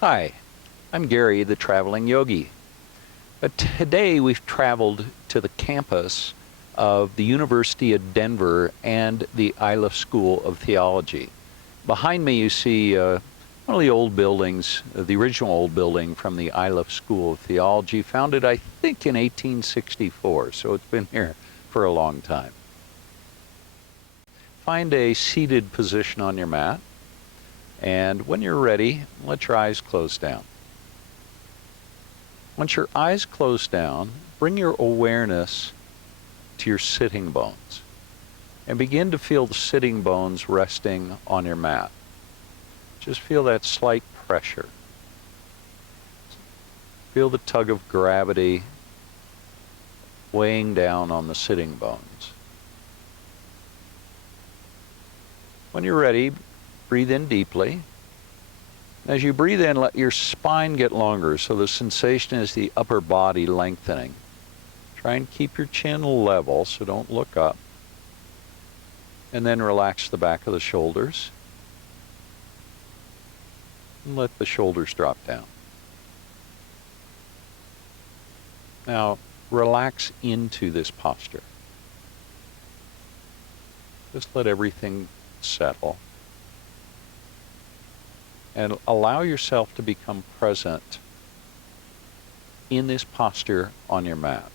Hi, I'm Gary, the traveling yogi. Today we've traveled to the campus of the University of Denver and the Iliff School of Theology. Behind me you see one of the old buildings, the original old building from the Iliff School of Theology, founded I think in 1864, so it's been here for a long time. Find a seated position on your mat, and when you're ready, let your eyes close down. Once your eyes close down, bring your awareness to your sitting bones and begin to feel the sitting bones resting on your mat. Just feel that slight pressure. Feel the tug of gravity weighing down on the sitting bones. When you're ready, breathe in deeply. As you breathe in, let your spine get longer, so the sensation is the upper body lengthening. Try and keep your chin level, so don't look up. And then relax the back of the shoulders. And let the shoulders drop down. Now, relax into this posture. Just let everything settle. And allow yourself to become present in this posture on your mat.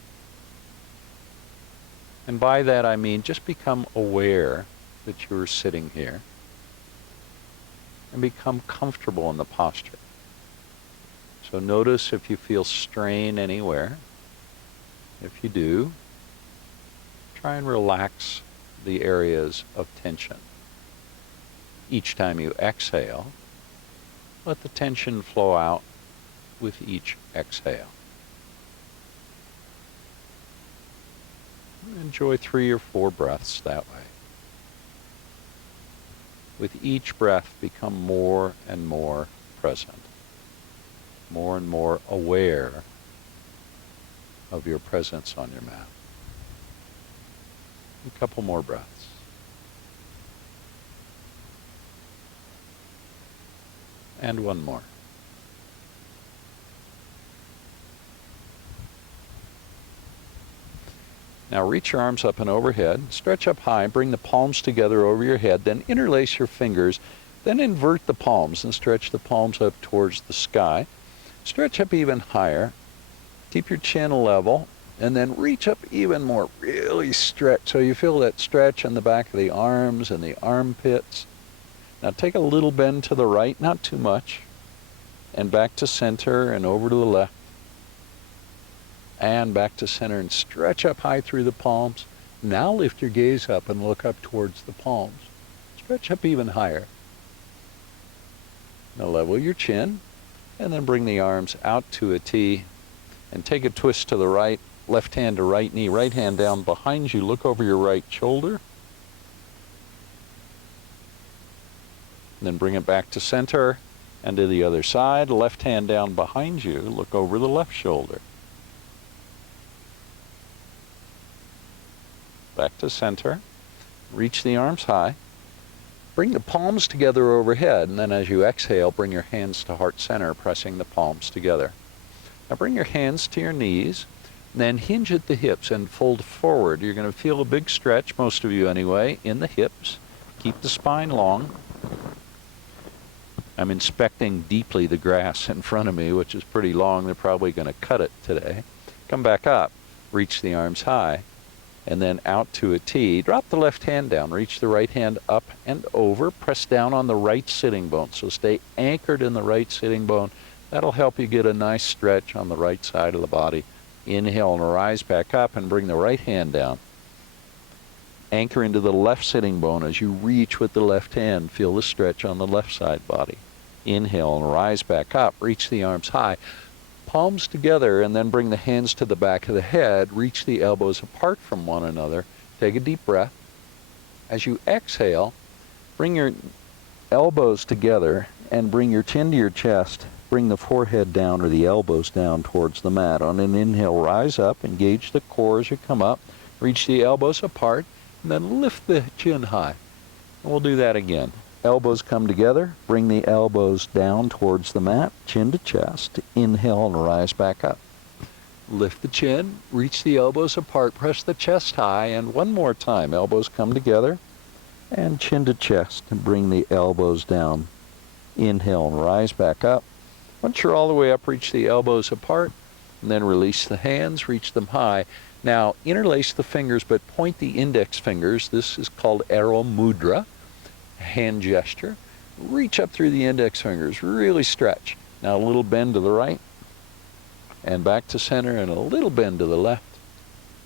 And by that I mean just become aware that you're sitting here and become comfortable in the posture. So notice if you feel strain anywhere. If you do, try and relax the areas of tension. Each time you exhale, let the tension flow out with each exhale. Enjoy 3 or 4 breaths that way. With each breath, become more and more present, more and more aware of your presence on your mat. A couple more breaths. And one more. Now reach your arms up and overhead, stretch up high, bring the palms together over your head, then interlace your fingers, then invert the palms and stretch the palms up towards the sky. Stretch up even higher, keep your chin level, and then reach up even more, really stretch, so you feel that stretch in the back of the arms and the armpits. Now take a little bend to the right, not too much, and back to center and over to the left, and back to center, and stretch up high through the palms. Now lift your gaze up and look up towards the palms. Stretch up even higher. Now level your chin, and then bring the arms out to a T, and take a twist to the right, left hand to right knee, right hand down behind you, look over your right shoulder. Then bring it back to center and to the other side. Left hand down behind you. Look over the left shoulder. Back to center. Reach the arms high. Bring the palms together overhead, and then as you exhale, bring your hands to heart center, pressing the palms together. Now bring your hands to your knees, then hinge at the hips and fold forward. You're going to feel a big stretch, most of you anyway, in the hips. Keep the spine long. I'm inspecting deeply the grass in front of me, which is pretty long. They're probably going to cut it today. Come back up, reach the arms high, and then out to a T. Drop the left hand down, reach the right hand up and over, press down on the right sitting bone. So stay anchored in the right sitting bone. That'll help you get a nice stretch on the right side of the body. Inhale and rise back up and bring the right hand down. Anchor into the left sitting bone as you reach with the left hand. Feel the stretch on the left side body. Inhale and rise back up. Reach the arms high. Palms together, and then bring the hands to the back of the head. Reach the elbows apart from one another. Take a deep breath. As you exhale, bring your elbows together and bring your chin to your chest. Bring the forehead down or the elbows down towards the mat. On an inhale, rise up. Engage the core as you come up. Reach the elbows apart. And then lift the chin high. And we'll do that again. elbows come together. Bring the elbows down towards the mat, chin to chest. Inhale and rise back up. Lift the chin, reach the elbows apart, press the chest high, and one more time. Elbows come together, and chin to chest, and bring the elbows down. Inhale and rise back up. Once you're all the way up, reach the elbows apart, and then release the hands, reach them high. Now, interlace the fingers, but point the index fingers. This is called arrow mudra, hand gesture. Reach up through the index fingers, really stretch. Now, a little bend to the right, and back to center, and a little bend to the left,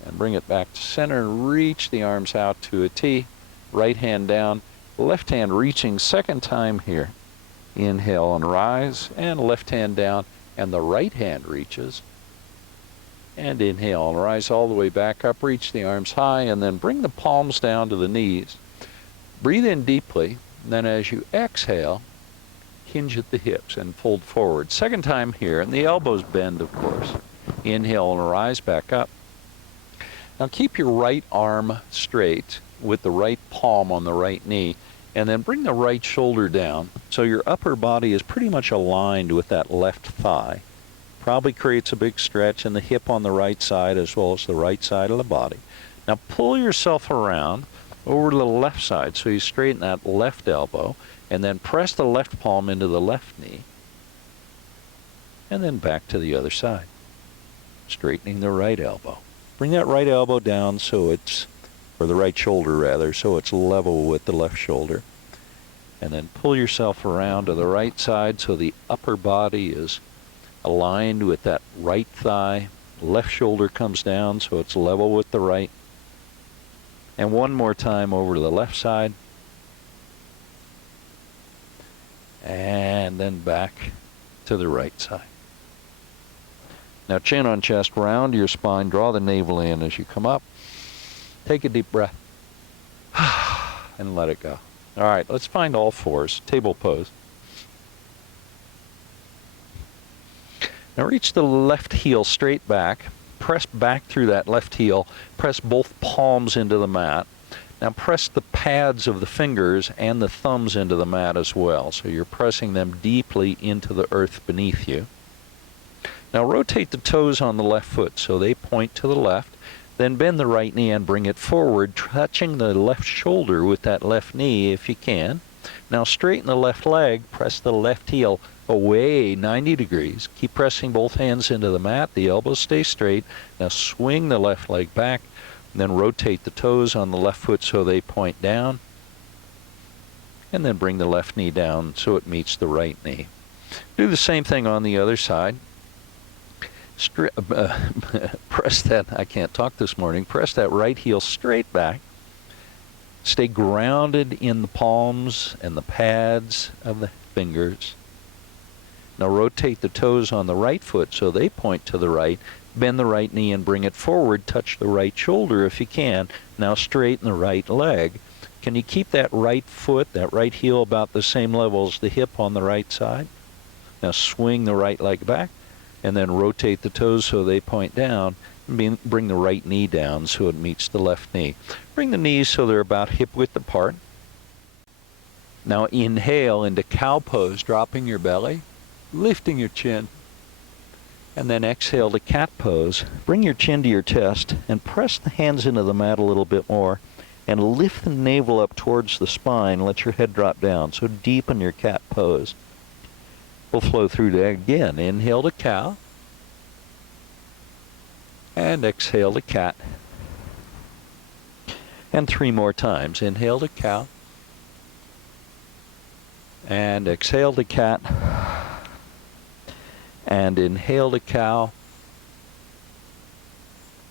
and bring it back to center, and reach the arms out to a T. Right hand down, left hand reaching second time here. Inhale and rise, and left hand down, and the right hand reaches. And inhale and rise all the way back up, reach the arms high, and then bring the palms down to the knees. Breathe in deeply, and then as you exhale, hinge at the hips and fold forward. Second time here, and the elbows bend, of course. Inhale and rise back up. Now keep your right arm straight with the right palm on the right knee, and then bring the right shoulder down so your upper body is pretty much aligned with that left thigh. Probably creates a big stretch in the hip on the right side as well as the right side of the body. Now pull yourself around over to the left side so you straighten that left elbow, and then press the left palm into the left knee, and then back to the other side, straightening the right elbow. Bring that right elbow down so it's, or the right shoulder rather, so it's level with the left shoulder. And then pull yourself around to the right side so the upper body is aligned with that right thigh. Left shoulder comes down so it's level with the right. And one more time over to the left side. And then back to the right side. Now chin on chest, round your spine, draw the navel in as you come up. Take a deep breath and let it go. All right, let's find all fours, table pose. Now reach the left heel straight back, press back through that left heel, press both palms into the mat. Now press the pads of the fingers and the thumbs into the mat as well, so you're pressing them deeply into the earth beneath you. Now rotate the toes on the left foot so they point to the left, then bend the right knee and bring it forward, touching the left shoulder with that left knee if you can. Now straighten the left leg, press the left heel away 90 degrees. Keep pressing both hands into the mat, the elbows stay straight. Now swing the left leg back, and then rotate the toes on the left foot so they point down. And then bring the left knee down so it meets the right knee. Do the same thing on the other side. Press that, I can't talk this morning, press that right heel straight back. Stay grounded in the palms and the pads of the fingers. Now rotate the toes on the right foot so they point to the right. Bend the right knee and bring it forward. Touch the right shoulder if you can. Now straighten the right leg. Can you keep that right foot, that right heel about the same level as the hip on the right side? Now swing the right leg back and then rotate the toes so they point down. And bring the right knee down so it meets the left knee. Bring the knees so they're about hip width apart. Now inhale into cow pose, dropping your belly, lifting your chin. And then exhale to cat pose. Bring your chin to your chest and press the hands into the mat a little bit more and lift the navel up towards the spine. Let your head drop down. So deepen your cat pose. We'll flow through to again. Inhale to cow. And exhale to cat. And 3 more times. Inhale to cow. And exhale to cat. And inhale to cow.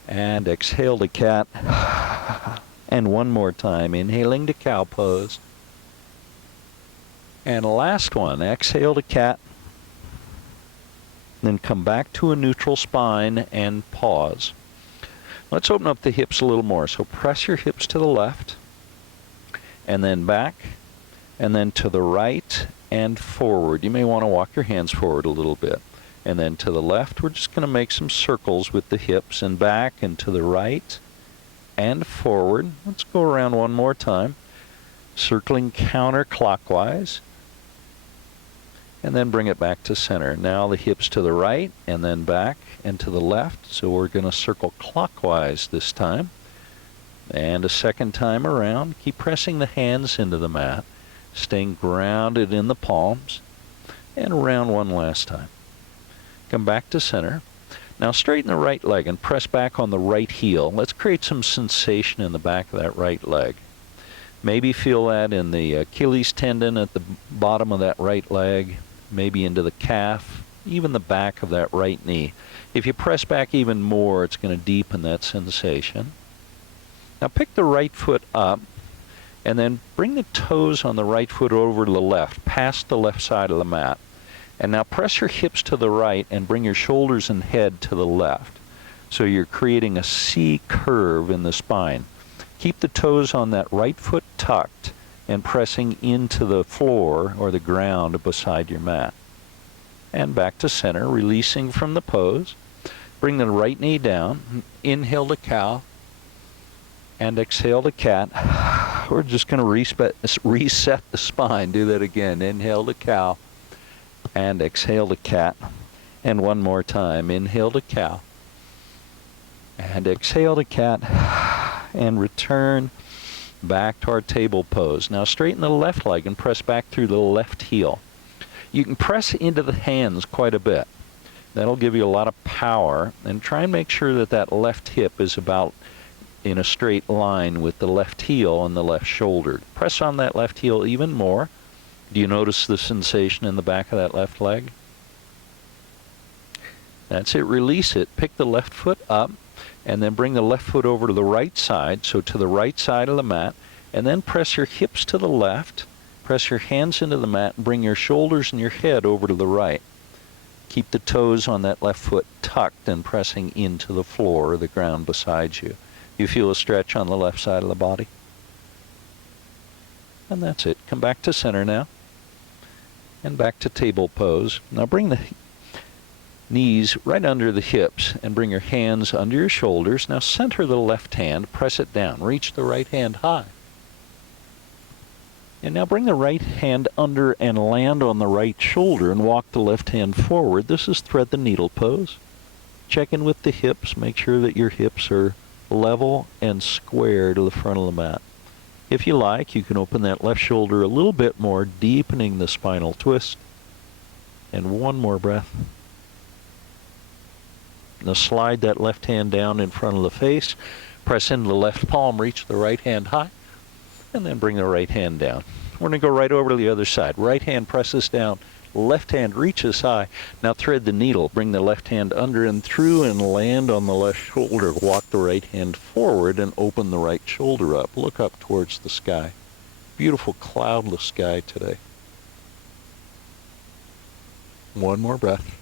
And exhale to cat. And one more time. Inhaling to cow pose. And last one. Exhale to cat. Then come back to a neutral spine and pause. Let's open up the hips a little more. So press your hips to the left, and then back, and then to the right and forward. You may want to walk your hands forward a little bit. And then to the left, we're just going to make some circles with the hips, and back and to the right and forward. Let's go around one more time. circling counterclockwise, and then bring it back to center. Now the hips to the right and then back and to the left. So we're going to circle clockwise this time. And a second time around. Keep pressing the hands into the mat, staying grounded in the palms, and around one last time. Come back to center. Now straighten the right leg and press back on the right heel. Let's create some sensation in the back of that right leg. Maybe feel that in the Achilles tendon at the bottom of that right leg, maybe into the calf, even the back of that right knee. If you press back even more, it's going to deepen that sensation. Now pick the right foot up and then bring the toes on the right foot over to the left, past the left side of the mat. And now press your hips to the right and bring your shoulders and head to the left. So you're creating a C curve in the spine. Keep the toes on that right foot tucked and pressing into the floor or the ground beside your mat. And back to center, releasing from the pose. Bring the right knee down. Inhale to cow and exhale to cat. We're just going to reset the spine. Do that again. Inhale to cow and exhale to cat. And one more time. Inhale to cow and exhale to cat. And return back to our table pose. Now straighten the left leg and press back through the left heel. You can press into the hands quite a bit. That'll give you a lot of power. And try and make sure that that left hip is about in a straight line with the left heel and the left shoulder. Press on that left heel even more. Do you notice the sensation in the back of that left leg? That's it. Release it. Pick the left foot up and then bring the left foot over to the right side, so to the right side of the mat, and then press your hips to the left, press your hands into the mat, and bring your shoulders and your head over to the right. Keep the toes on that left foot tucked and pressing into the floor or the ground beside you. You feel a stretch on the left side of the body? And that's it. Come back to center now. And back to table pose. Now bring the knees right under the hips and bring your hands under your shoulders. Now center the left hand, press it down. Reach the right hand high. And now bring the right hand under and land on the right shoulder and walk the left hand forward. This is thread the needle pose. Check in with the hips. Make sure that your hips are level and square to the front of the mat. If you like, you can open that left shoulder a little bit more, deepening the spinal twist. And one more breath. Now slide that left hand down in front of the face. Press into the left palm, reach the right hand high, and then bring the right hand down. We're going to go right over to the other side. Right hand presses down, left hand reaches high. Now thread the needle. Bring the left hand under and through and land on the left shoulder. Walk the right hand forward and open the right shoulder up. Look up towards the sky. Beautiful cloudless sky today. One more breath.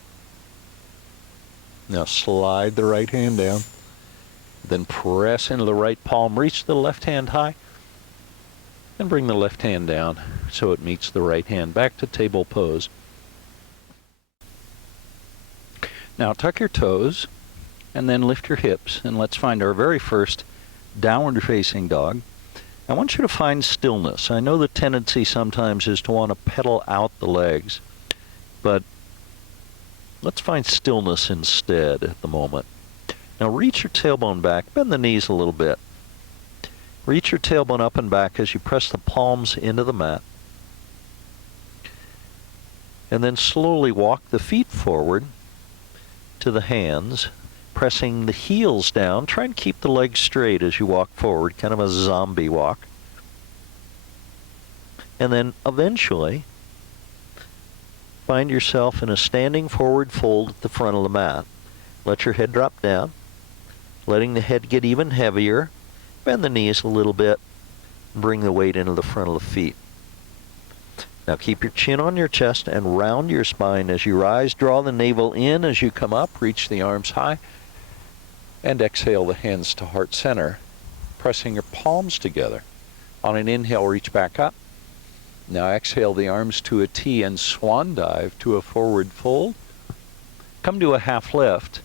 Now slide the right hand down. Then press into the right palm. Reach the left hand high. And bring the left hand down so it meets the right hand. Back to table pose. Now tuck your toes and then lift your hips. And let's find our very first downward facing dog. I want you to find stillness. I know the tendency sometimes is to want to pedal out the legs, but let's find stillness instead at the moment. Now reach your tailbone back, bend the knees a little bit. Reach your tailbone up and back as you press the palms into the mat. And then slowly walk the feet forward to the hands, pressing the heels down. Try and keep the legs straight as you walk forward, kind of a zombie walk. And then eventually find yourself in a standing forward fold at the front of the mat. Let your head drop down, letting the head get even heavier. Bend the knees a little bit. Bring the weight into the front of the feet. Now keep your chin on your chest and round your spine as you rise. Draw the navel in as you come up. Reach the arms high. And exhale the hands to heart center, pressing your palms together. On an inhale, reach back up. Now exhale the arms to a T and swan dive to a forward fold. Come to a half lift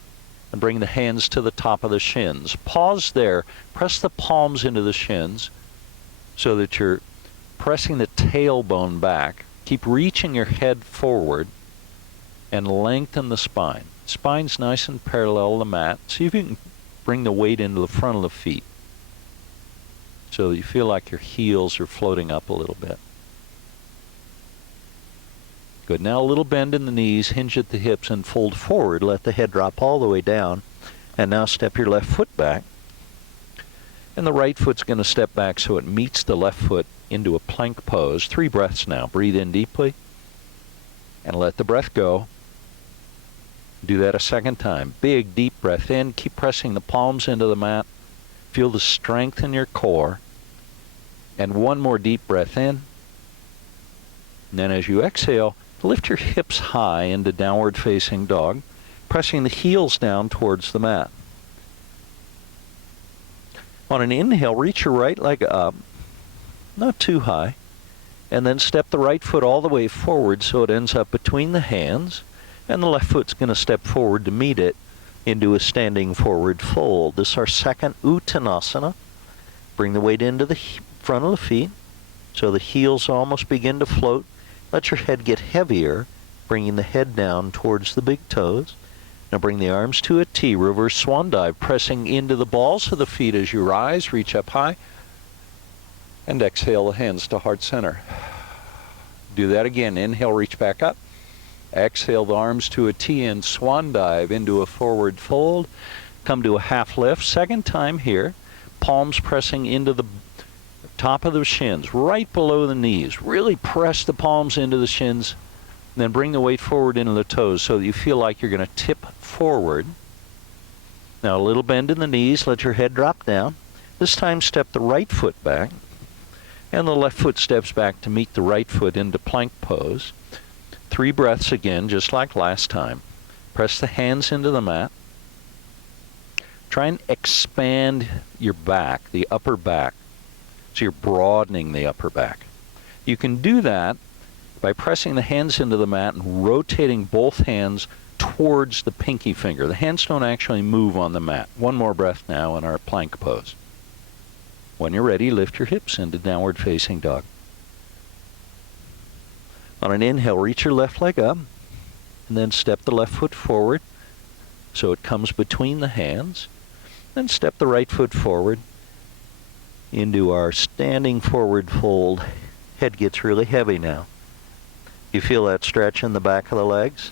and bring the hands to the top of the shins. Pause there. Press the palms into the shins so that your pressing the tailbone back. Keep reaching your head forward and lengthen the spine. Spine's nice and parallel to the mat. See if you can bring the weight into the front of the feet so that you feel like your heels are floating up a little bit. Good. Now a little bend in the knees, hinge at the hips, and fold forward. Let the head drop all the way down. And now step your left foot back. And the right foot's going to step back so it meets the left foot into a plank pose. 3 breaths now. Breathe in deeply and let the breath go. Do that a second time. Big, deep breath in. Keep pressing the palms into the mat. Feel the strength in your core. And one more deep breath in. And then as you exhale, lift your hips high into downward facing dog, pressing the heels down towards the mat. On an inhale, reach your right leg up, not too high, and then step the right foot all the way forward so it ends up between the hands, and the left foot's going to step forward to meet it into a standing forward fold. This is our second Uttanasana. Bring the weight into the front of the feet so the heels almost begin to float. Let your head get heavier, bringing the head down towards the big toes. Now bring the arms to a T, reverse swan dive, pressing into the balls of the feet as you rise, reach up high, and exhale the hands to heart center. Do that again. Inhale, reach back up. Exhale the arms to a T and swan dive into a forward fold. Come to a half lift. Second time here. Palms pressing into the top of the shins, right below the knees. Really press the palms into the shins. Then bring the weight forward into the toes so that you feel like you're going to tip forward. Now a little bend in the knees. Let your head drop down. This time step the right foot back. And the left foot steps back to meet the right foot into plank pose. 3 breaths again, just like last time. Press the hands into the mat. Try and expand your back, the upper back. So you're broadening the upper back. You can do that by pressing the hands into the mat and rotating both hands towards the pinky finger. The hands don't actually move on the mat. One more breath now in our plank pose. When you're ready, lift your hips into downward facing dog. On an inhale, reach your left leg up, and then step the left foot forward so it comes between the hands. Then step the right foot forward into our standing forward fold. Head gets really heavy now. You feel that stretch in the back of the legs?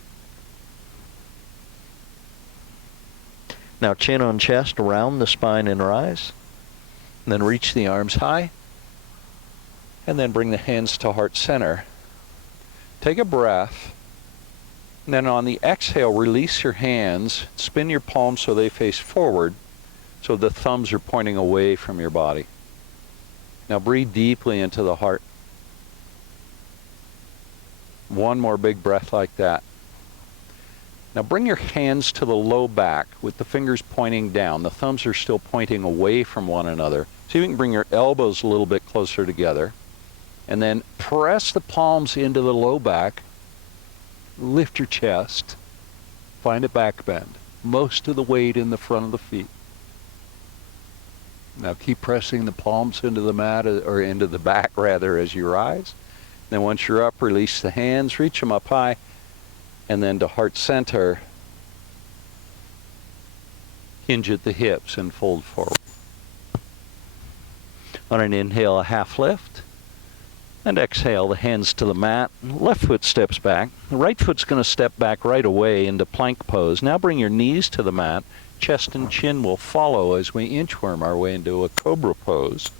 Now chin on chest, around the spine and rise. And then reach the arms high. And then bring the hands to heart center. Take a breath. And then on the exhale, release your hands. Spin your palms so they face forward, so the thumbs are pointing away from your body. Now breathe deeply into the heart. One more big breath like that. Now bring your hands to the low back with the fingers pointing down. The thumbs are still pointing away from one another. So you can bring your elbows a little bit closer together. And then press the palms into the low back. Lift your chest. Find a back bend. Most of the weight in the front of the feet. Now keep pressing the palms into the mat, or into the back rather, as you rise. Then once you're up, release the hands, reach them up high, and then to heart center, hinge at the hips and fold forward. On an inhale, a half lift, and exhale, the hands to the mat. Left foot steps back. The right foot's going to step back right away into plank pose. Now bring your knees to the mat. Chest and chin will follow as we inchworm our way into a cobra pose.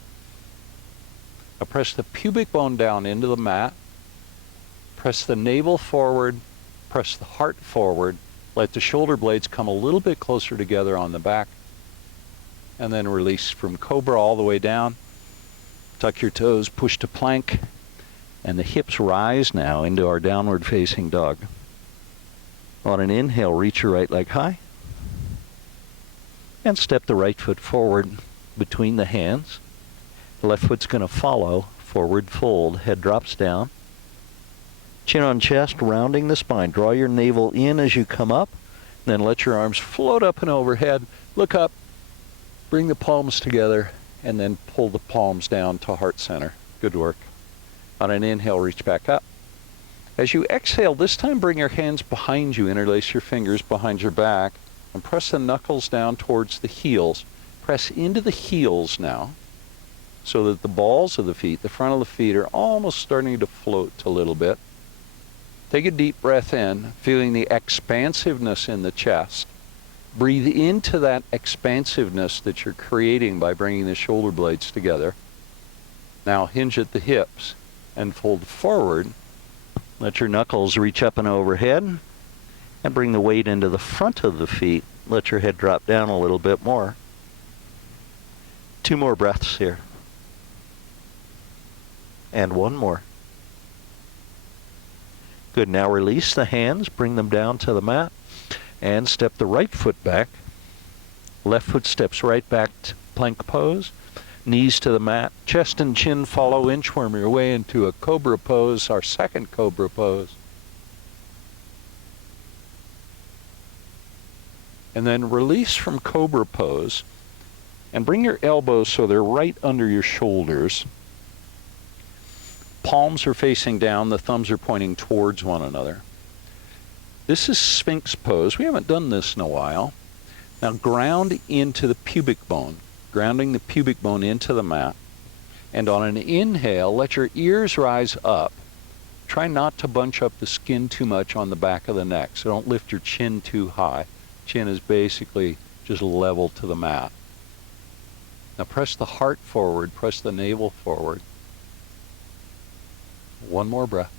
Now press the pubic bone down into the mat. Press the navel forward. Press the heart forward. Let the shoulder blades come a little bit closer together on the back. And then release from cobra all the way down. Tuck your toes, push to plank. And the hips rise now into our downward facing dog. On an inhale, reach your right leg high. And step the right foot forward between the hands. The left foot's going to follow, forward fold, head drops down. Chin on chest, rounding the spine. Draw your navel in as you come up, then let your arms float up and overhead. Look up, bring the palms together, and then pull the palms down to heart center. Good work. On an inhale, reach back up. As you exhale, this time bring your hands behind you, interlace your fingers behind your back, and press the knuckles down towards the heels. Press into the heels now, so that the balls of the feet, the front of the feet, are almost starting to float a little bit. Take a deep breath in, feeling the expansiveness in the chest. Breathe into that expansiveness that you're creating by bringing the shoulder blades together. Now hinge at the hips and fold forward. Let your knuckles reach up and overhead, and bring the weight into the front of the feet. Let your head drop down a little bit more. 2 more breaths here. And 1 more. Good. Now release the hands, bring them down to the mat, and step the right foot back. Left foot steps right back to plank pose. Knees to the mat, chest and chin follow, inchworm your way into a cobra pose, our second cobra pose. And then release from cobra pose and bring your elbows so they're right under your shoulders. Palms are facing down, the thumbs are pointing towards one another. This is Sphinx pose. We haven't done this in a while. Now ground into the pubic bone, grounding the pubic bone into the mat. And on an inhale, let your ears rise up. Try not to bunch up the skin too much on the back of the neck, so don't lift your chin too high. Chin is basically just level to the mat. Now press the heart forward, press the navel forward. 1 more breath.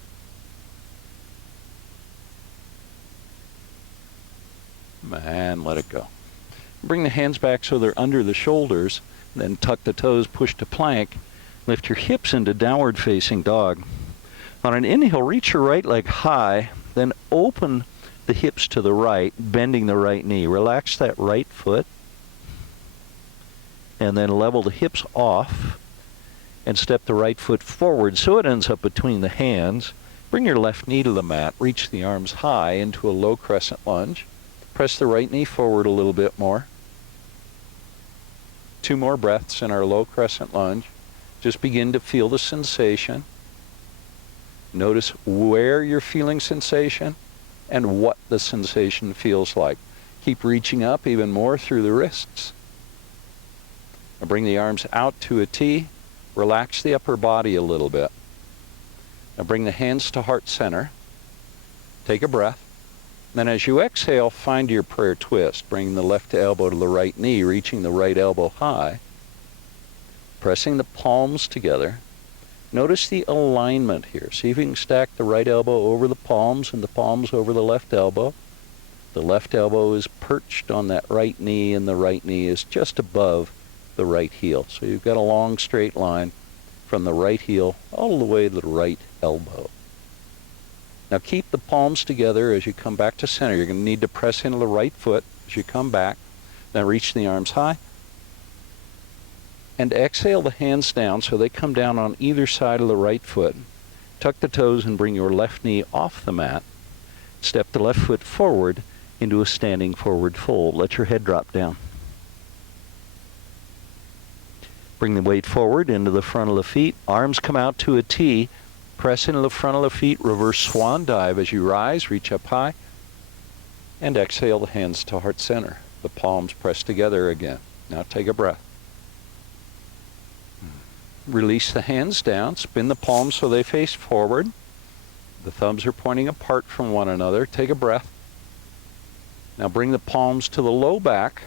And let it go. Bring the hands back so they're under the shoulders, then tuck the toes, push to plank. Lift your hips into downward facing dog. On an inhale, reach your right leg high, then open the hips to the right, bending the right knee. Relax that right foot, and then level the hips off and step the right foot forward so it ends up between the hands. Bring your left knee to the mat, reach the arms high into a low crescent lunge. Press the right knee forward a little bit more. 2 more breaths in our low crescent lunge. Just begin to feel the sensation. Notice where you're feeling sensation and what the sensation feels like. Keep reaching up even more through the wrists. Now bring the arms out to a T. Relax the upper body a little bit. Now bring the hands to heart center. Take a breath. Then as you exhale, find your prayer twist. Bring the left elbow to the right knee, reaching the right elbow high. Pressing the palms together. Notice the alignment here. See if you can stack the right elbow over the palms and the palms over the left elbow. The left elbow is perched on that right knee, and the right knee is just above the right heel. So you've got a long straight line from the right heel all the way to the right elbow. Now keep the palms together as you come back to center. You're going to need to press into the right foot as you come back. Then reach the arms high. And exhale the hands down so they come down on either side of the right foot. Tuck the toes and bring your left knee off the mat. Step the left foot forward into a standing forward fold. Let your head drop down. Bring the weight forward into the front of the feet. Arms come out to a T. Press into the front of the feet, reverse swan dive as you rise, reach up high, and exhale the hands to heart center. The palms press together again. Now take a breath. Release the hands down, spin the palms so they face forward. The thumbs are pointing apart from one another. Take a breath. Now bring the palms to the low back.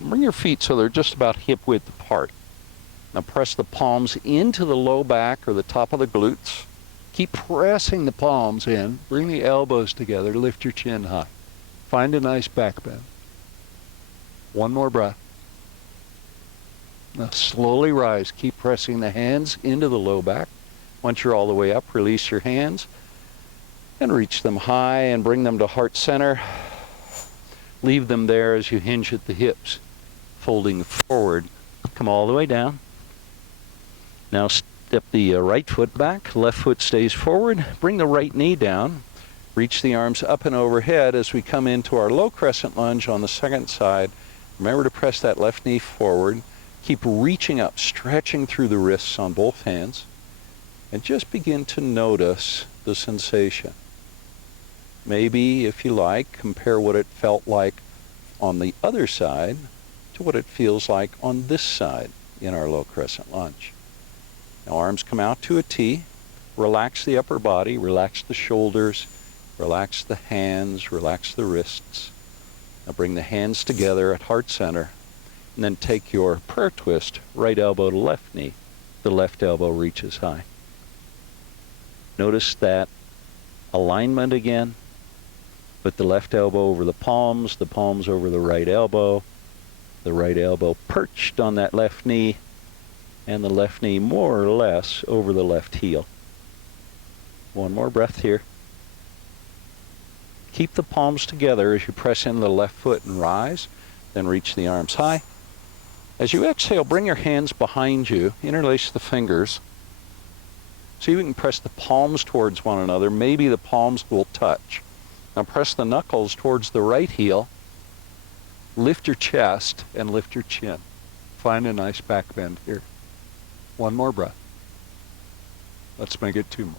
Bring your feet so they're just about hip width apart. Now press the palms into the low back or the top of the glutes. Keep pressing the palms in. Bring the elbows together. Lift your chin high. Find a nice back bend. 1 more breath. Now slowly rise. Keep pressing the hands into the low back. Once you're all the way up, release your hands and reach them high and bring them to heart center. Leave them there as you hinge at the hips, folding forward. Come all the way down. Now step the right foot back, left foot stays forward. Bring the right knee down. Reach the arms up and overhead as we come into our low crescent lunge on the second side. Remember to press that left knee forward. Keep reaching up, stretching through the wrists on both hands. and just begin to notice the sensation. Maybe, if you like, compare what it felt like on the other side to what it feels like on this side in our low crescent lunge. Now arms come out to a T. Relax the upper body, relax the shoulders, relax the hands, relax the wrists. Now bring the hands together at heart center, and then take your prayer twist, right elbow to left knee. The left elbow reaches high. Notice that alignment again, with the left elbow over the palms over the right elbow perched on that left knee, and the left knee more or less over the left heel. One more breath here. Keep the palms together as you press into the left foot and rise, then reach the arms high. As you exhale, bring your hands behind you, interlace the fingers. See if you can press the palms towards one another. Maybe the palms will touch. Now press the knuckles towards the right heel. Lift your chest and lift your chin. Find a nice back bend here. One more breath. Let's make it two more.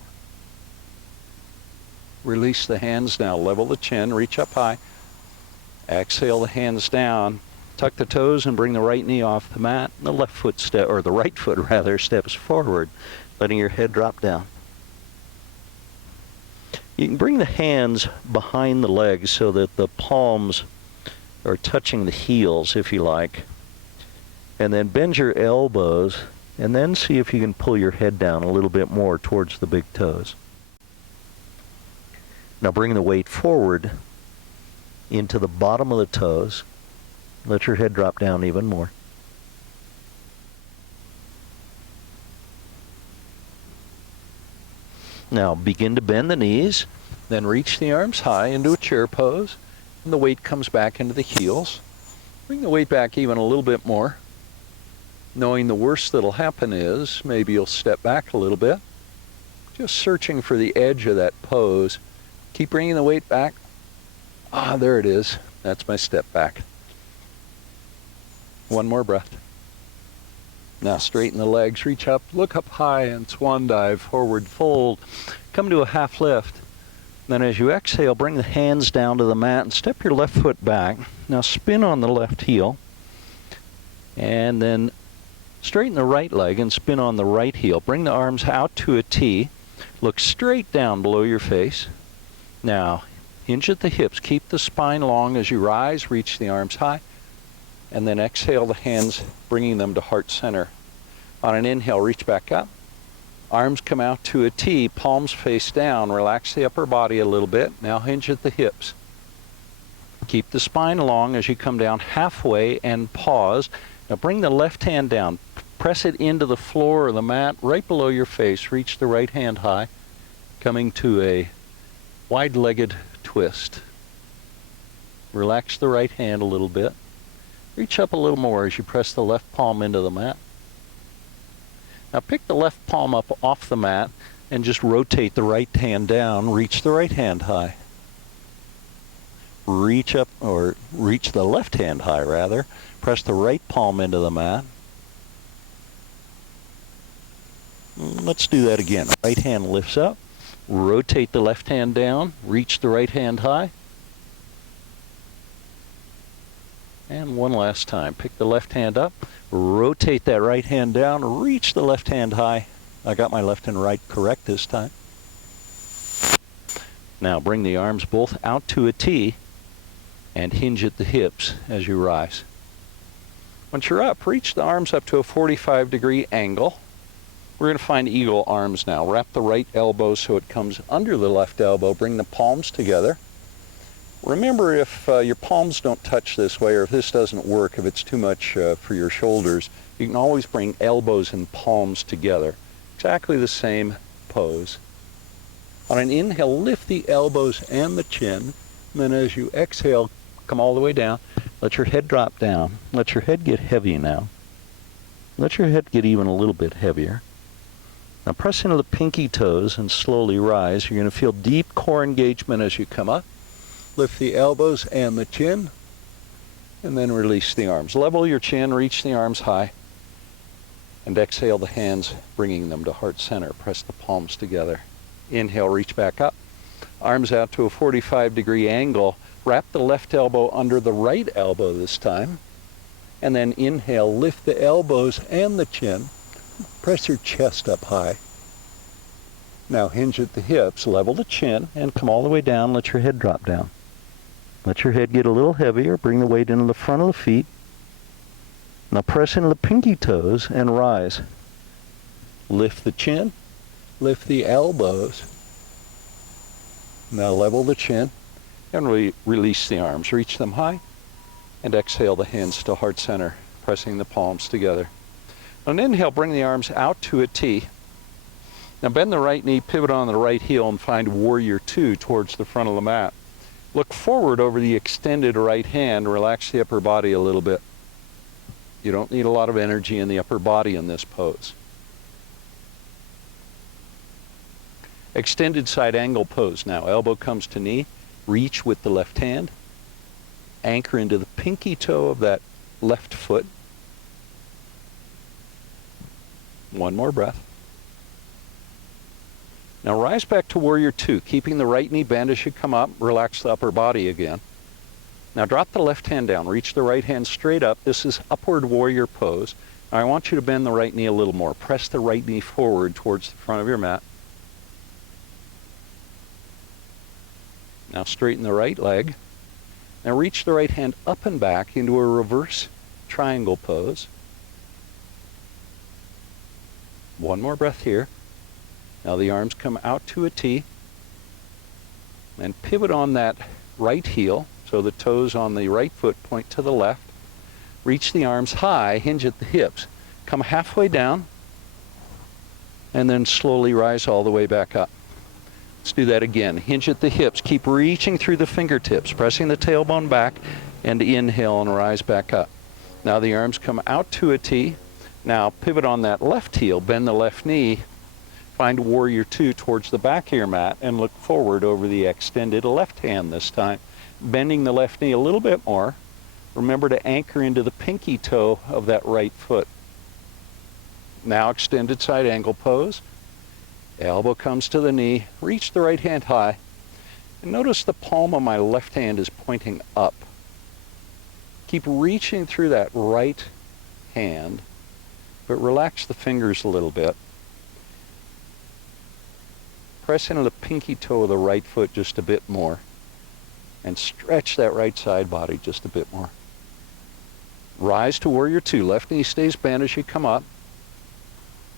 Release the hands now. Level the chin. Reach up high. Exhale the hands down. Tuck the toes and bring the right knee off the mat. The left foot the right foot rather, steps forward, letting your head drop down. You can bring the hands behind the legs so that the palms are touching the heels, if you like. And then bend your elbows, and then see if you can pull your head down a little bit more towards the big toes. Now bring the weight forward into the bottom of the toes. Let your head drop down even more. Now begin to bend the knees, then reach the arms high into a chair pose, and the weight comes back into the heels. Bring the weight back even a little bit more, knowing the worst that'll happen is maybe you'll step back a little bit. Just searching for the edge of that pose. Keep bringing the weight back. Ah, there it is. That's my step back. One more breath. Now straighten the legs, reach up, look up high and swan dive, forward fold. Come to a half lift. Then as you exhale, bring the hands down to the mat and step your left foot back. Now spin on the left heel. And then straighten the right leg and spin on the right heel. Bring the arms out to a T. Look straight down below your face. Now hinge at the hips. Keep the spine long as you rise. Reach the arms high. And then exhale the hands, bringing them to heart center. On an inhale, reach back up. Arms come out to a T, palms face down. Relax the upper body a little bit. Now hinge at the hips. Keep the spine long as you come down halfway and pause. Now bring the left hand down. Press it into the floor or the mat right below your face. Reach the right hand high, coming to a wide-legged twist. Relax the right hand a little bit. Reach up a little more as you press the left palm into the mat. Now pick the left palm up off the mat and just rotate the right hand down. Reach the right hand high. Reach up, or reach the left hand high rather. Press the right palm into the mat. Let's do that again. Right hand lifts up. Rotate the left hand down. Reach the right hand high. And one last time. Pick the left hand up, rotate that right hand down, reach the left hand high. I got my left and right correct this time. Now bring the arms both out to a T and hinge at the hips as you rise. Once you're up, reach the arms up to a 45-degree angle. We're going to find eagle arms now. Wrap the right elbow so it comes under the left elbow. Bring the palms together. Remember, if your palms don't touch this way, or if this doesn't work, if it's too much for your shoulders, you can always bring elbows and palms together. Exactly the same pose. On an inhale, lift the elbows and the chin. And then as you exhale, come all the way down. Let your head drop down. Let your head get heavy now. Let your head get even a little bit heavier. Now press into the pinky toes and slowly rise. You're going to feel deep core engagement as you come up. Lift the elbows and the chin, and then release the arms. Level your chin, reach the arms high. And exhale the hands, bringing them to heart center. Press the palms together. Inhale, reach back up. Arms out to a 45-degree angle. Wrap the left elbow under the right elbow this time. And then inhale, lift the elbows and the chin. Press your chest up high. Now hinge at the hips, level the chin, and come all the way down. Let your head drop down. Let your head get a little heavier. Bring the weight into the front of the feet. Now press into the pinky toes and rise. Lift the chin, lift the elbows. Now level the chin and release the arms. Reach them high and exhale the hands to heart center, pressing the palms together. On inhale, bring the arms out to a T. Now bend the right knee, pivot on the right heel, and find Warrior Two towards the front of the mat. Look forward over the extended right hand. Relax the upper body a little bit. You don't need a lot of energy in the upper body in this pose. Extended side angle pose now. Elbow comes to knee. Reach with the left hand. Anchor into the pinky toe of that left foot. One more breath. Now rise back to Warrior Two, keeping the right knee bent as you come up. Relax the upper body again. Now drop the left hand down. Reach the right hand straight up. This is upward warrior pose. Now I want you to bend the right knee a little more. Press the right knee forward towards the front of your mat. Now straighten the right leg. Now reach the right hand up and back into a reverse triangle pose. One more breath here. Now the arms come out to a T. And pivot on that right heel. So the toes on the right foot point to the left. Reach the arms high, hinge at the hips. Come halfway down, and then slowly rise all the way back up. Let's do that again. Hinge at the hips. Keep reaching through the fingertips, pressing the tailbone back, and inhale and rise back up. Now the arms come out to a T. Now pivot on that left heel, bend the left knee, find Warrior Two towards the back of your mat, and look forward over the extended left hand this time. Bending the left knee a little bit more. Remember to anchor into the pinky toe of that right foot. Now extended side angle pose. Elbow comes to the knee. Reach the right hand high. And notice the palm of my left hand is pointing up. Keep reaching through that right hand, but relax the fingers a little bit. Press into the pinky toe of the right foot just a bit more. And stretch that right side body just a bit more. Rise to Warrior Two. Left knee stays bent as you come up.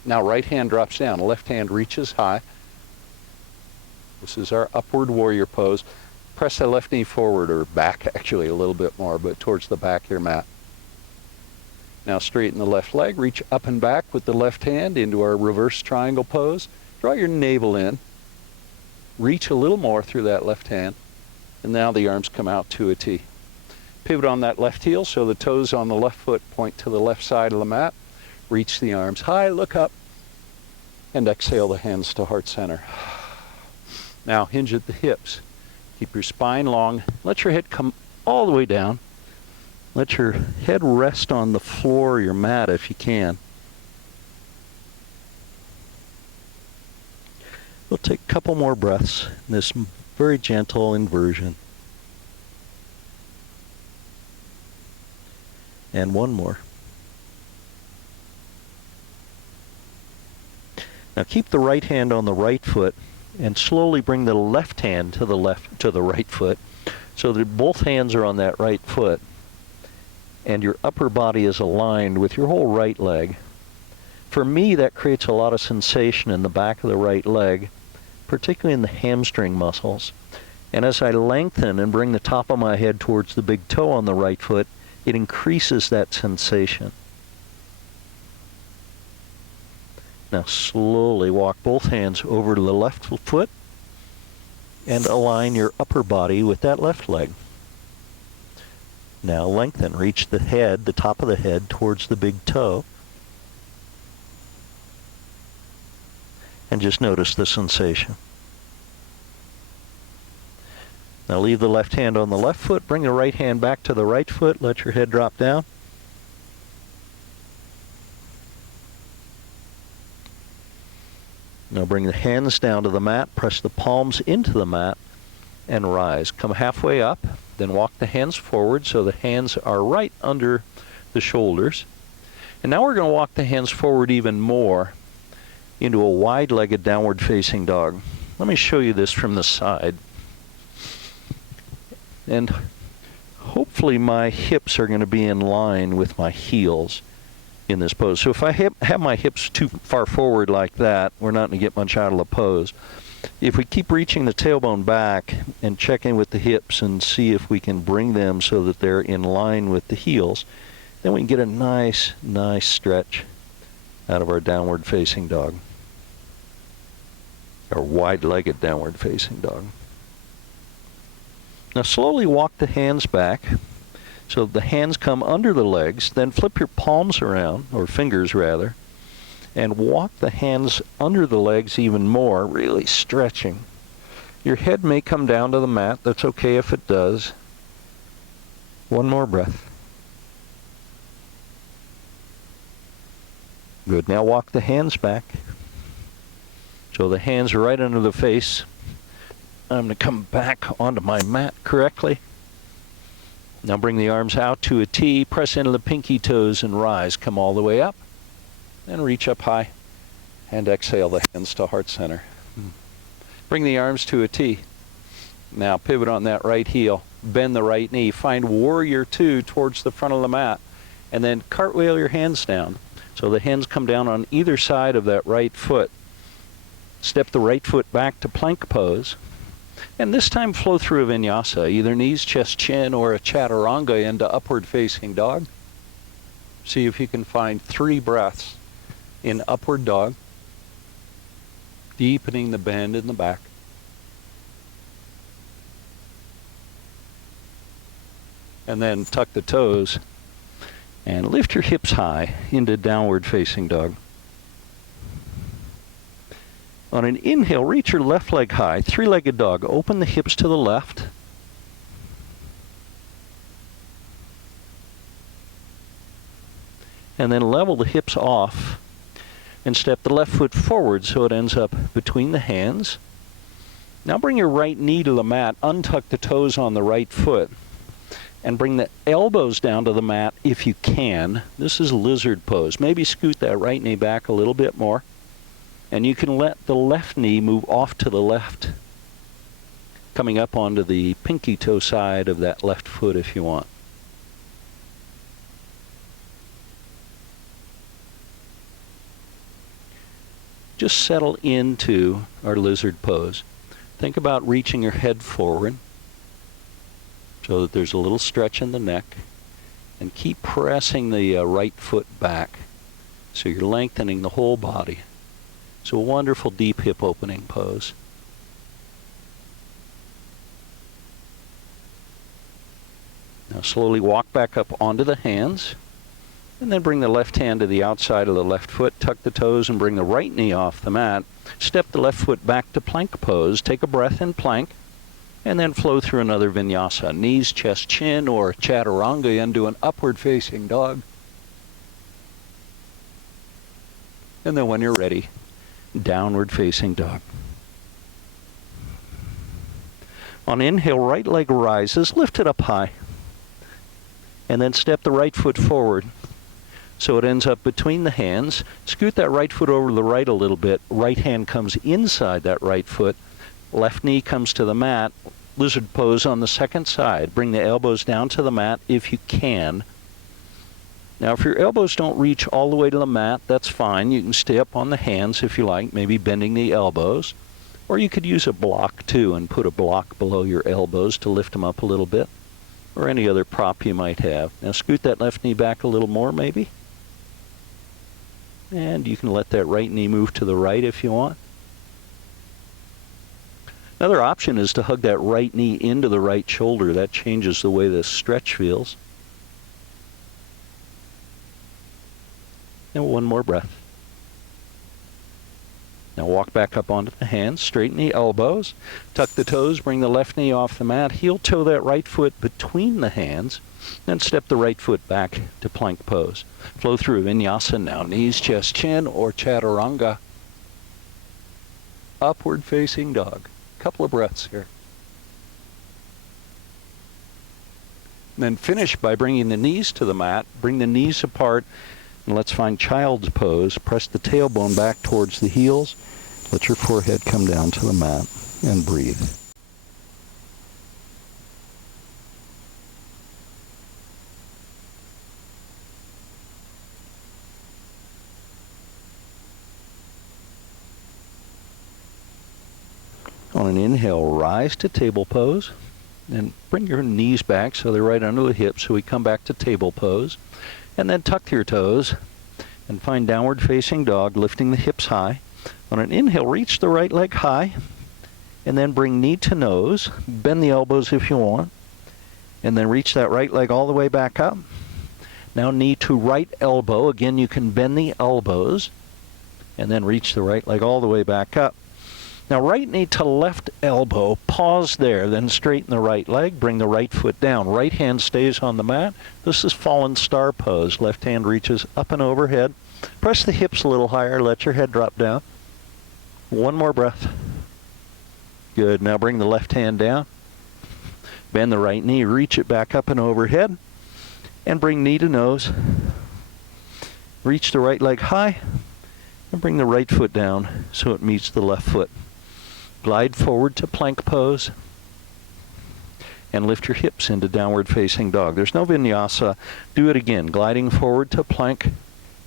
Now right hand drops down. Left hand reaches high. This is our upward warrior pose. Press the left knee forward, or back actually a little bit more, but towards the back of your mat. Now straighten the left leg. Reach up and back with the left hand into our reverse triangle pose. Draw your navel in. Reach a little more through that left hand. And now the arms come out to a T. Pivot on that left heel so the toes on the left foot point to the left side of the mat. Reach the arms high, look up, and exhale the hands to heart center. Now hinge at the hips. Keep your spine long. Let your head come all the way down. Let your head rest on the floor or your mat if you can. We'll take a couple more breaths in this very gentle inversion. And one more. Now keep the right hand on the right foot and slowly bring the left hand to the right foot so that both hands are on that right foot and your upper body is aligned with your whole right leg. For me, that creates a lot of sensation in the back of the right leg, particularly in the hamstring muscles. And as I lengthen and bring the top of my head towards the big toe on the right foot, it increases that sensation. Now slowly walk both hands over to the left foot and align your upper body with that left leg. Now lengthen, reach the head, the top of the head, towards the big toe. And just notice the sensation. Now leave the left hand on the left foot, bring the right hand back to the right foot, let your head drop down. Now bring the hands down to the mat, press the palms into the mat, and rise. Come halfway up, then walk the hands forward so the hands are right under the shoulders. And now we're going to walk the hands forward even more into a wide-legged downward facing dog. Let me show you this from the side. And hopefully my hips are going to be in line with my heels in this pose. So if I have my hips too far forward like that, we're not going to get much out of the pose. If we keep reaching the tailbone back and check in with the hips and see if we can bring them so that they're in line with the heels, then we can get a nice stretch out of our downward facing dog. Our wide-legged downward facing dog. Now slowly walk the hands back so the hands come under the legs, then flip your palms around, or fingers rather, and walk the hands under the legs even more, really stretching. Your head may come down to the mat. That's okay if it does. One more breath. Good. Now walk the hands back. So the hands are right under the face. I'm going to come back onto my mat correctly. Now bring the arms out to a T, press into the pinky toes and rise. Come all the way up and reach up high and exhale the hands to heart center. Bring the arms to a T. Now pivot on that right heel, bend the right knee, find warrior two towards the front of the mat, and then cartwheel your hands down. So the hands come down on either side of that right foot. Step the right foot back to plank pose. And this time flow through a vinyasa, either knees, chest, chin, or a chaturanga into upward facing dog. See if you can find 3 breaths in upward dog, deepening the bend in the back. And then tuck the toes and lift your hips high into downward facing dog. On an inhale, reach your left leg high, 3-legged dog. Open the hips to the left. And then level the hips off and step the left foot forward so it ends up between the hands. Now bring your right knee to the mat, untuck the toes on the right foot, and bring the elbows down to the mat if you can. This is lizard pose. Maybe scoot that right knee back a little bit more. And you can let the left knee move off to the left, coming up onto the pinky toe side of that left foot if you want. Just settle into our lizard pose. Think about reaching your head forward so that there's a little stretch in the neck, and keep pressing the right foot back so you're lengthening the whole body. It's a wonderful deep hip opening pose. Now slowly walk back up onto the hands, and then bring the left hand to the outside of the left foot, tuck the toes and bring the right knee off the mat. Step the left foot back to plank pose, take a breath in plank, and then flow through another vinyasa. Knees, chest, chin, or chaturanga into an upward facing dog. And then when you're ready, downward facing dog. On inhale, right leg rises, lift it up high. And then step the right foot forward so it ends up between the hands. Scoot that right foot over to the right a little bit. Right hand comes inside that right foot. Left knee comes to the mat. Lizard pose on the second side. Bring the elbows down to the mat if you can. Now, if your elbows don't reach all the way to the mat, that's fine. You can stay up on the hands if you like, maybe bending the elbows. Or you could use a block, too, and put a block below your elbows to lift them up a little bit. Or any other prop you might have. Now, scoot that left knee back a little more, maybe. And you can let that right knee move to the right if you want. Another option is to hug that right knee into the right shoulder. That changes the way the stretch feels. And one more breath. Now walk back up onto the hands, straighten the elbows, tuck the toes, bring the left knee off the mat, heel toe that right foot between the hands, then step the right foot back to plank pose. Flow through vinyasa now, knees, chest, chin, or chaturanga. upward facing dog. Couple of breaths here. And then finish by bringing the knees to the mat. Bring the knees apart, and let's find child's pose. Press the tailbone back towards the heels. Let your forehead come down to the mat and breathe. On an inhale, rise to table pose. And bring your knees back so they're right under the hips, so we come back to table pose. And then tuck your toes and find downward facing dog, lifting the hips high. On an inhale, reach the right leg high, and then bring knee to nose. Bend the elbows if you want, and then reach that right leg all the way back up. Now knee to right elbow. Again, you can bend the elbows, and then reach the right leg all the way back up. Now right knee to left elbow, pause there, then straighten the right leg, bring the right foot down. Right hand stays on the mat. This is fallen star pose. Left hand reaches up and overhead. Press the hips a little higher, let your head drop down. One more breath. Good, now bring the left hand down. Bend the right knee, reach it back up and overhead. And bring knee to nose. Reach the right leg high, and bring the right foot down so it meets the left foot. Glide forward to plank pose and lift your hips into downward facing dog. There's no vinyasa. Do it again. Gliding forward to plank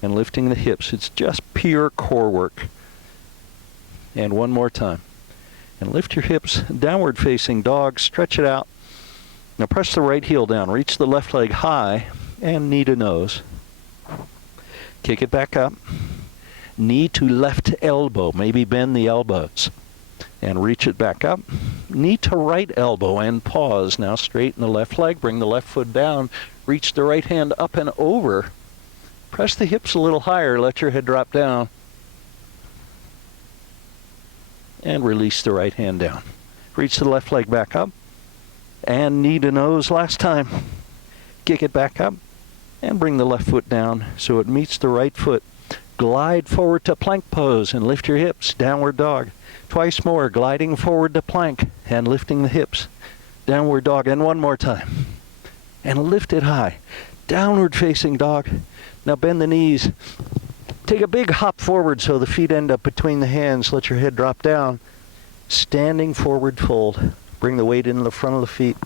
and lifting the hips. It's just pure core work. And one more time. And lift your hips, downward facing dog. Stretch it out. Now press the right heel down. Reach the left leg high and knee to nose. Kick it back up. Knee to left elbow. Maybe bend the elbows. And reach it back up. Knee to right elbow and pause. Now straighten the left leg. Bring the left foot down. Reach the right hand up and over. Press the hips a little higher. Let your head drop down. And release the right hand down. Reach the left leg back up. And knee to nose last time. Kick it back up. And bring the left foot down so it meets the right foot. Glide forward to plank pose and lift your hips. Downward dog. Twice more. Gliding forward to plank and lifting the hips. Downward dog. And one more time. And lift it high. Downward facing dog. Now bend the knees. Take a big hop forward so the feet end up between the hands. Let your head drop down. Standing forward fold. Bring the weight into the front of the feet.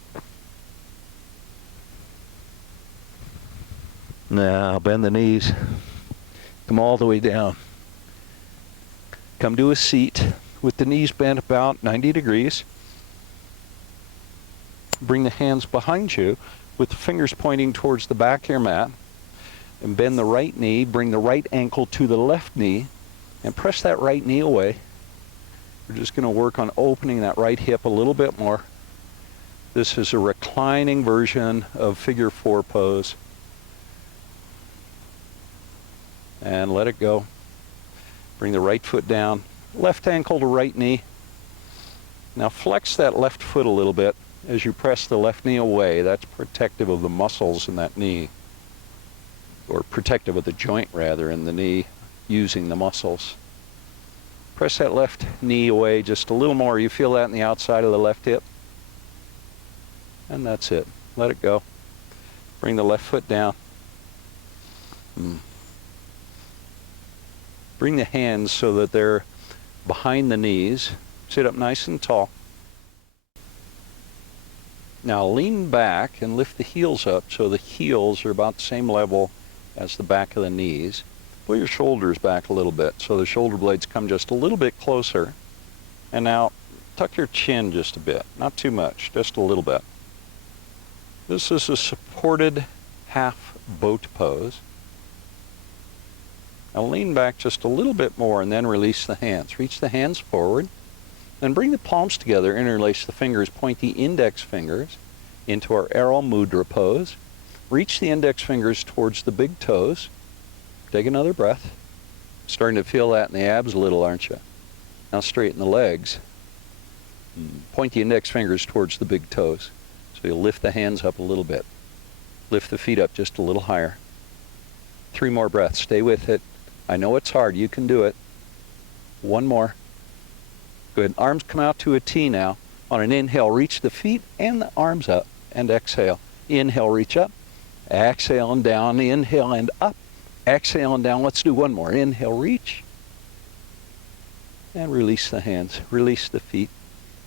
Now bend the knees. Come all the way down. Come to a seat with the knees bent about 90 degrees. Bring the hands behind you with the fingers pointing towards the back of your mat. And bend the right knee. Bring the right ankle to the left knee. And press that right knee away. We're just going to work on opening that right hip a little bit more. This is a reclining version of figure 4 pose. And let it go. Bring the right foot down. Left ankle to right knee. Now flex that left foot a little bit as you press the left knee away. That's protective of the muscles in that knee. Or protective of the joint, rather, in the knee, using the muscles. Press that left knee away just a little more. You feel that in the outside of the left hip? And that's it. Let it go. Bring the left foot down. Bring the hands so that they're behind the knees. Sit up nice and tall. Now lean back and lift the heels up so the heels are about the same level as the back of the knees. Pull your shoulders back a little bit so the shoulder blades come just a little bit closer. And now tuck your chin just a bit. Not too much, just a little bit. This is a supported half boat pose. Now lean back just a little bit more and then release the hands. Reach the hands forward. Then bring the palms together, interlace the fingers, point the index fingers into our arrow mudra pose. Reach the index fingers towards the big toes. Take another breath. Starting to feel that in the abs a little, aren't you? Now straighten the legs. Point the index fingers towards the big toes. So you'll lift the hands up a little bit. Lift the feet up just a little higher. 3 more breaths. Stay with it. I know it's hard. You can do it. 1 more. Good. Arms come out to a T now. On an inhale, reach the feet and the arms up, and exhale. Inhale, reach up. Exhale and down. Inhale and up. Exhale and down. Let's do one more. Inhale, reach. And release the hands. Release the feet.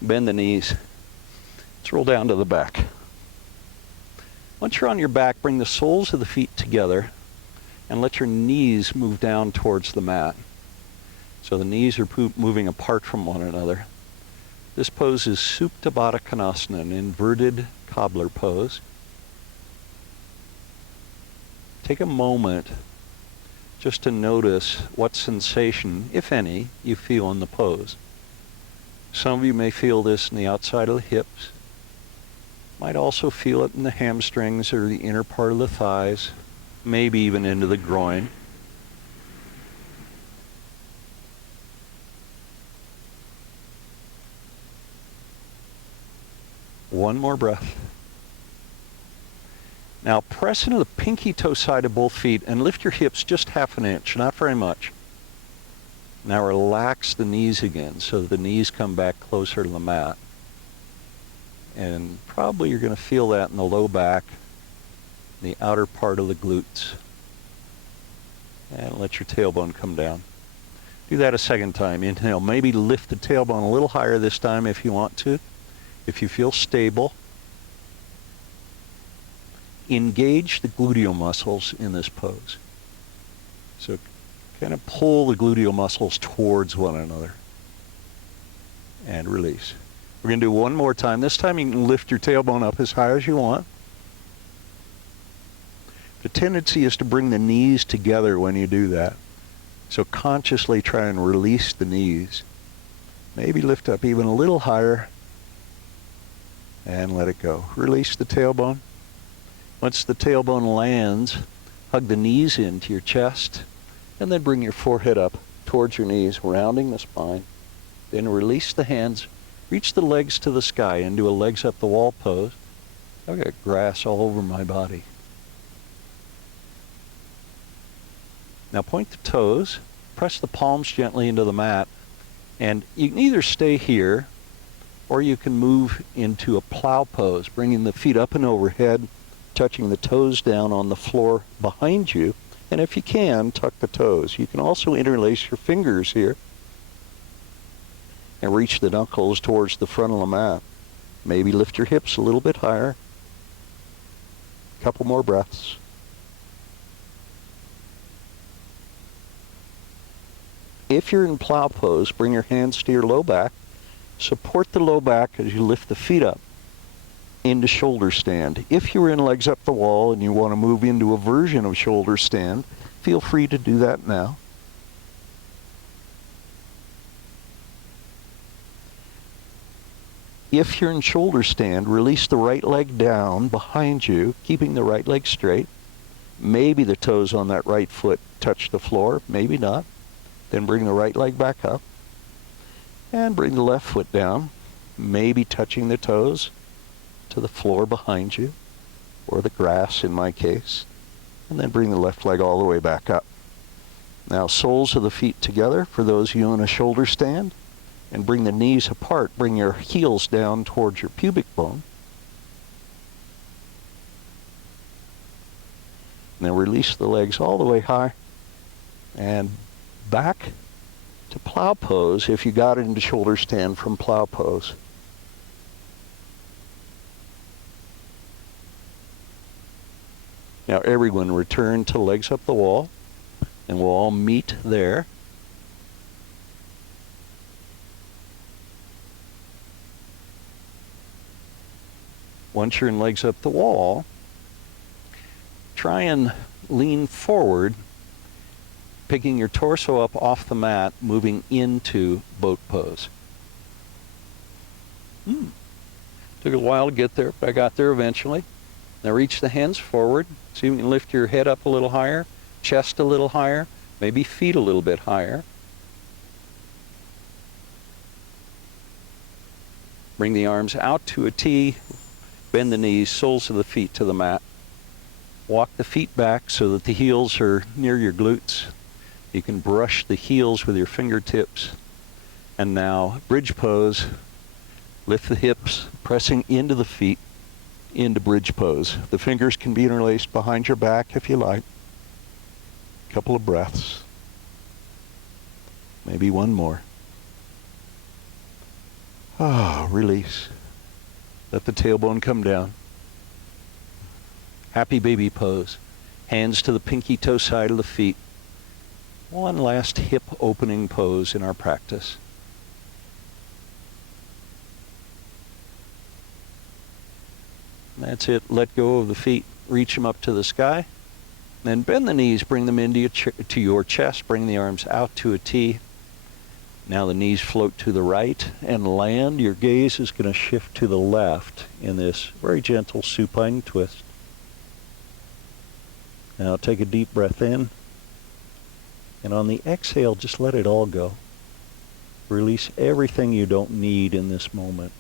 Bend the knees. Let's roll down to the back. Once you're on your back, bring the soles of the feet together and let your knees move down towards the mat. So the knees are moving apart from one another. This pose is Supta Baddha Konasana, an inverted cobbler pose. Take a moment just to notice what sensation, if any, you feel in the pose. Some of you may feel this in the outside of the hips. Might also feel it in the hamstrings or the inner part of the thighs, maybe even into the groin. One more breath. Now press into the pinky toe side of both feet and lift your hips just half an inch, not very much. Now relax the knees again so that the knees come back closer to the mat. And probably you're going to feel that in the low back, the outer part of the glutes. And let your tailbone come down. Do that a second time. Inhale. Maybe lift the tailbone a little higher this time if you want to. If you feel stable. Engage the gluteal muscles in this pose. So kind of pull the gluteal muscles towards one another. And release. We're going to do one more time. This time you can lift your tailbone up as high as you want. The tendency is to bring the knees together when you do that. So consciously try and release the knees. Maybe lift up even a little higher and let it go. Release the tailbone. Once the tailbone lands, hug the knees into your chest and then bring your forehead up towards your knees, rounding the spine. Then release the hands. Reach the legs to the sky and do a legs up the wall pose. I've got grass all over my body. Now point the toes, press the palms gently into the mat, and you can either stay here or you can move into a plow pose, bringing the feet up and overhead, touching the toes down on the floor behind you, and if you can, tuck the toes. You can also interlace your fingers here and reach the knuckles towards the front of the mat. Maybe lift your hips a little bit higher. A couple more breaths. If you're in plow pose, bring your hands to your low back. Support the low back as you lift the feet up into shoulder stand. If you're in legs up the wall and you want to move into a version of shoulder stand, feel free to do that now. If you're in shoulder stand, release the right leg down behind you, keeping the right leg straight. Maybe the toes on that right foot touch the floor, maybe not. Then bring the right leg back up. And bring the left foot down, maybe touching the toes to the floor behind you, or the grass in my case. And then bring the left leg all the way back up. Now soles of the feet together for those of you in a shoulder stand. And bring the knees apart. Bring your heels down towards your pubic bone. And then release the legs all the way high. And back to plow pose if you got into shoulder stand from plow pose. Now everyone return to legs up the wall. And we'll all meet there. Once you're in legs up the wall, try and lean forward, picking your torso up off the mat, moving into boat pose. Took a while to get there, but I got there eventually. Now reach the hands forward. See if you can lift your head up a little higher, chest a little higher, maybe feet a little bit higher. Bring the arms out to a T. Bend the knees, soles of the feet to the mat. Walk the feet back so that the heels are near your glutes. You can brush the heels with your fingertips. And now, bridge pose. Lift the hips, pressing into the feet, into bridge pose. The fingers can be interlaced behind your back if you like. Couple of breaths. Maybe one more. Release. Let the tailbone come down. Happy baby pose. Hands to the pinky toe side of the feet. One last hip opening pose in our practice. That's it. Let go of the feet. Reach them up to the sky. Then bend the knees. Bring them into your chest. Bring the arms out to a T. Now the knees float to the right and land. Your gaze is going to shift to the left in this very gentle supine twist. Now take a deep breath in. And on the exhale, just let it all go. Release everything you don't need in this moment.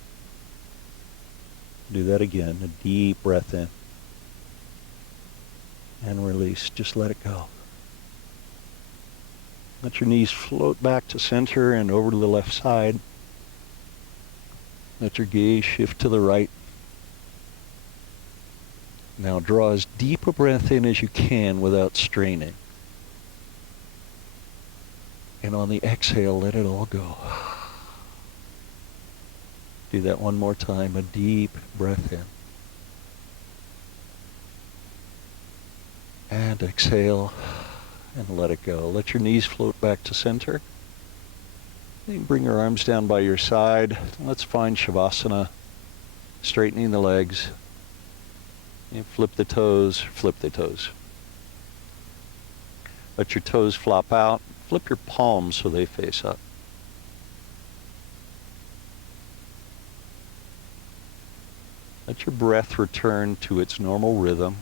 Do that again. A deep breath in. And release. Just let it go. Let your knees float back to center and over to the left side. Let your gaze shift to the right. Now draw as deep a breath in as you can without straining. And on the exhale, let it all go. Do that one more time. A deep breath in. And exhale. And let it go. Let your knees float back to center. Then bring your arms down by your side. Let's find Shavasana. Straightening the legs. And flip the toes. Flip the toes. Let your toes flop out. Flip your palms so they face up. Let your breath return to its normal rhythm.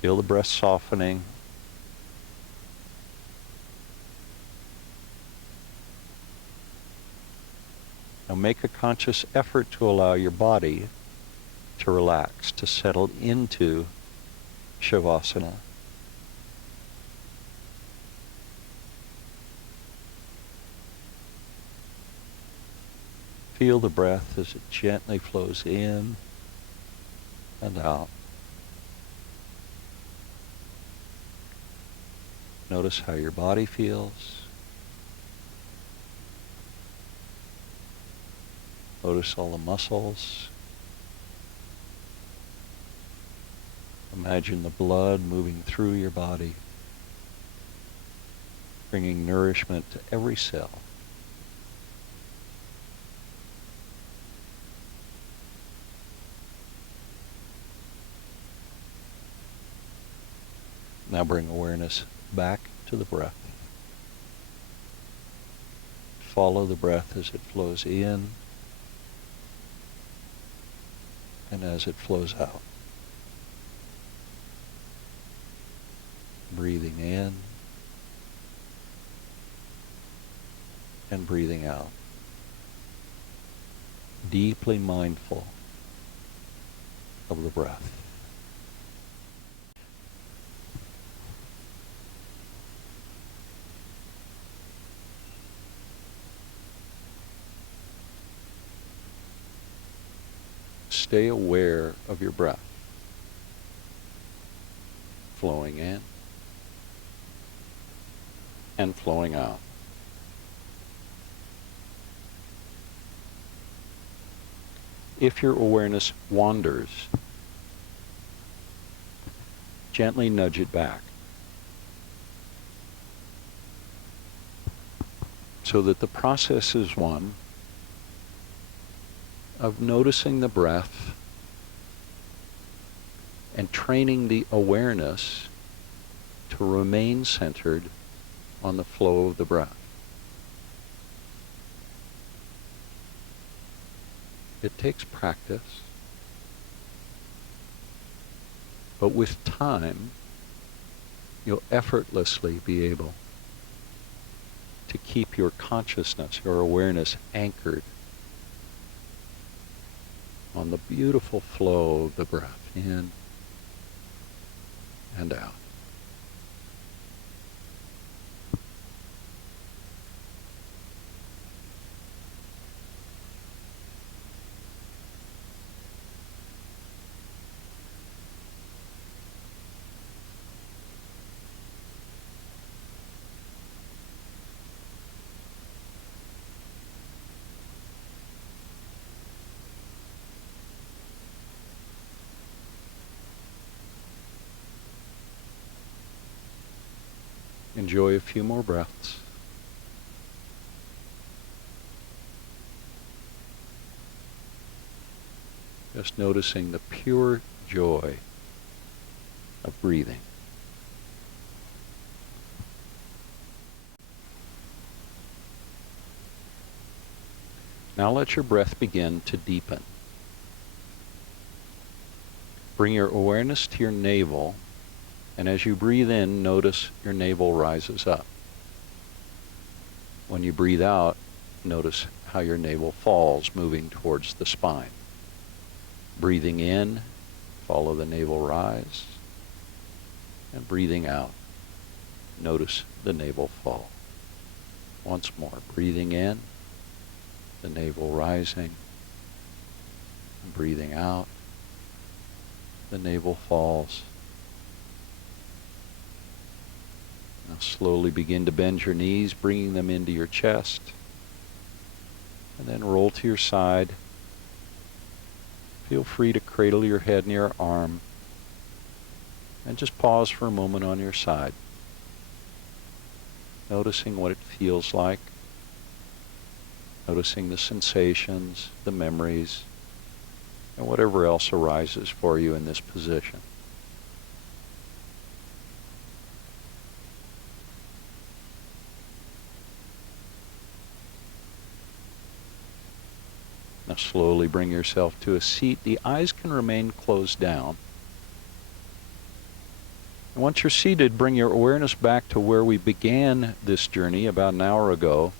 Feel the breath softening. Now make a conscious effort to allow your body to relax, to settle into Shavasana. Feel the breath as it gently flows in and out. Notice how your body feels. Notice all the muscles. Imagine the blood moving through your body, bringing nourishment to every cell. Now bring awareness back to the breath. Follow the breath as it flows in and as it flows out. Breathing in and breathing out. Deeply mindful of the breath. Stay aware of your breath. Flowing in and flowing out. If your awareness wanders, gently nudge it back so that the process is one of noticing the breath and training the awareness to remain centered on the flow of the breath. It takes practice, but with time, you'll effortlessly be able to keep your consciousness, your awareness anchored on the beautiful flow of the breath in and out. Enjoy a few more breaths. Just noticing the pure joy of breathing. Now let your breath begin to deepen. Bring your awareness to your navel, and as you breathe in, notice your navel rises up. When you breathe out, notice how your navel falls, moving towards the spine. Breathing in, follow the navel rise, and breathing out, notice the navel fall. Once more, breathing in, the navel rising, and breathing out, the navel falls. Now slowly begin to bend your knees, bringing them into your chest, and then roll to your side. Feel free to cradle your head in your arm, and just pause for a moment on your side, noticing what it feels like, noticing the sensations, the memories, and whatever else arises for you in this position. Now slowly bring yourself to a seat. The eyes can remain closed down. And once you're seated, bring your awareness back to where we began this journey about an hour ago,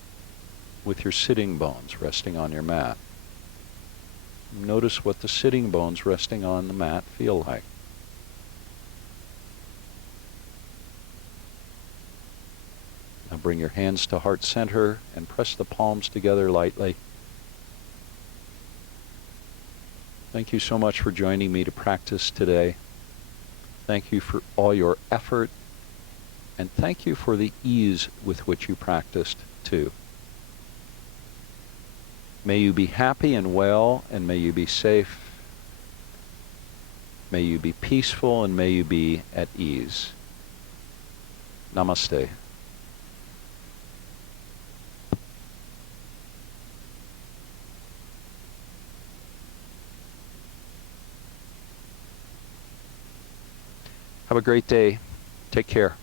with your sitting bones resting on your mat. Notice what the sitting bones resting on the mat feel like. Now bring your hands to heart center and press the palms together lightly. Thank you so much for joining me to practice today. Thank you for all your effort, and thank you for the ease with which you practiced too. May you be happy and well, and may you be safe. May you be peaceful, and may you be at ease. Namaste. Have a great day. Take care.